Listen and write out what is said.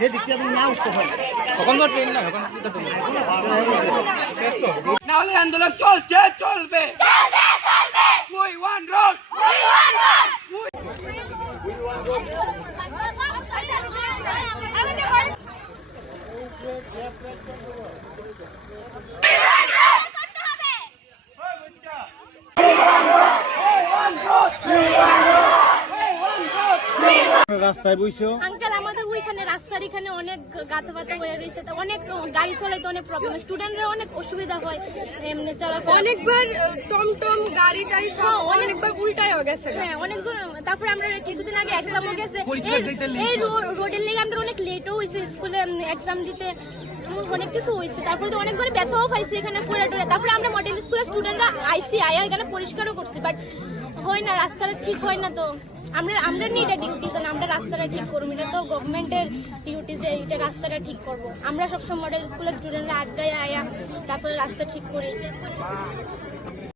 নাহলে আন্দোলন চলছে চলবে রাস্তায় বইছো রাস্তার এখানে অনেক গাথাপাতা হয়ে রয়েছে অনেক গাড়ি চলে তো অনেক প্রবলেম স্টুডেন্টরা অনেক অসুবিধা হয় এমনি চলা অনেকবার টমটম গাড়ি টাড়ি সব অনেকবার উল্টায় হয়ে গেছে হ্যাঁ অনেকজন তারপরে আমরা কিছুদিন আগে এক্সাম হয়ে গেছে এই রোডের লেগে আমরা অনেক লেটও হয়েছে স্কুলে এক্সাম দিতে অনেক কিছু হয়েছে তারপরে তো অনেক ধরে ব্যথাও খাইছে এখানে ফোরা টোরা তারপরে আমরা মডেল স্কুলের স্টুডেন্টরা আইসি আইয়া এখানে পরিষ্কারও করছি বাট হয় না রাস্তাটা ঠিক হয় না তো আমরা আমরা নিয়ে ডিউটিস আমরা রাস্তাটা ঠিক করবো এটা তো গভর্নমেন্টের ডিউটি যে এটা রাস্তাটা ঠিক করবো আমরা সবসময় স্কুলের স্টুডেন্টরা আড্ডায় আয়া তারপরে রাস্তা ঠিক করি